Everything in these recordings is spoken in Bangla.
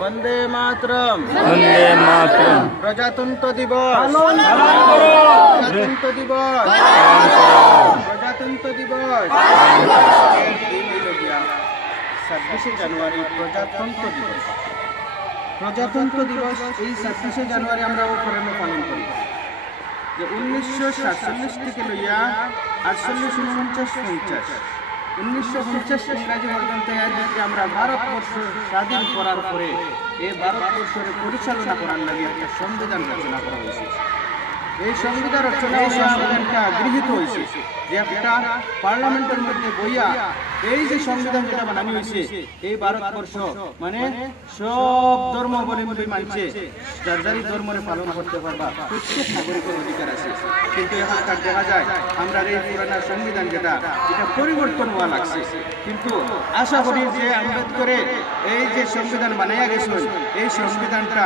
वंदे मातरम। वंदे मातरम। प्रजातंत्र दिवस। प्रजातंत्र दिवस। प्रजातंत्र दिवस। 26 জানুয়ারি প্রজাতন্ত্র দিবস। প্রজাতন্ত্র দিবস এই 26 জানুয়ারি আমরা উপলক্ষে পালন করি যে 1947 থেকে লইয়া 48 49 1950 ইংরাজি পর্যন্ত আমরা ভারতবর্ষ স্বাধীন করার পরে এই ভারতবর্ষের পরিচালনা করার লাগে একটা সংবিধান রচনা করা হয়েছে। এই সংবিধান রচনা সংবিধানটা গৃহীত হয়েছে যে একটা পার্লামেন্টের মধ্যে বইয়া এই যে সংবিধান যেটা বানানো হয়েছে এই ভারতবর্ষ মানে সব ধর্মাবলম্বী মানছে যার যারই ধর্মরে পালন করতে পারবা প্রত্যেক নাগরিকের অধিকার আছে। কিন্তু এখনকার দেখা যায় আমরা এই পুরানা সংবিধান যেটা এটা পরিবর্তন হওয়া লাগছে। কিন্তু আশা করি যে আম্বেদকরের এই যে সংবিধান বানাইয়া গেছেন এই সংবিধানটা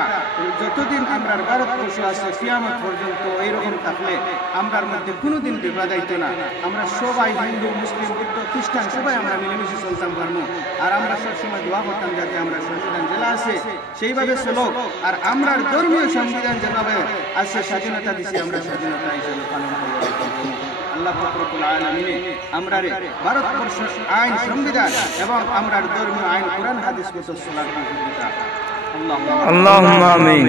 যতদিন আমরা ভারতবর্ষ আছে কিয়ামত পর্যন্ত এইরকম থাকলে আমরার মধ্যে কোনোদিন বিবাদ আইতো না। আমরা সবাই হিন্দু মুসলিম বৌদ্ধ খ্রিস্টান সবাই আমরা মিলেমিশে চলতাম ধর্ম। আর আমরা সবসময় দোয়া করতাম যাতে আমরা সংবিধান যেটা আছে সেইভাবে চলো। আর আমরা ধর্মীয় সংবিধান যেভাবে আছে স্বাধীনতা দিছি আমরা স্বাধীনতা হিসেবে পালন করব। আল্লাহ পাক রব্বুল আলামিন আমরা ভারতবর্ষের আইন সংবিধান এবং আমরা ধর্মীয় আইন কোরআন হাদিস মতো চলার তৌফিক দান। আল্লাহুম্মা আমিন।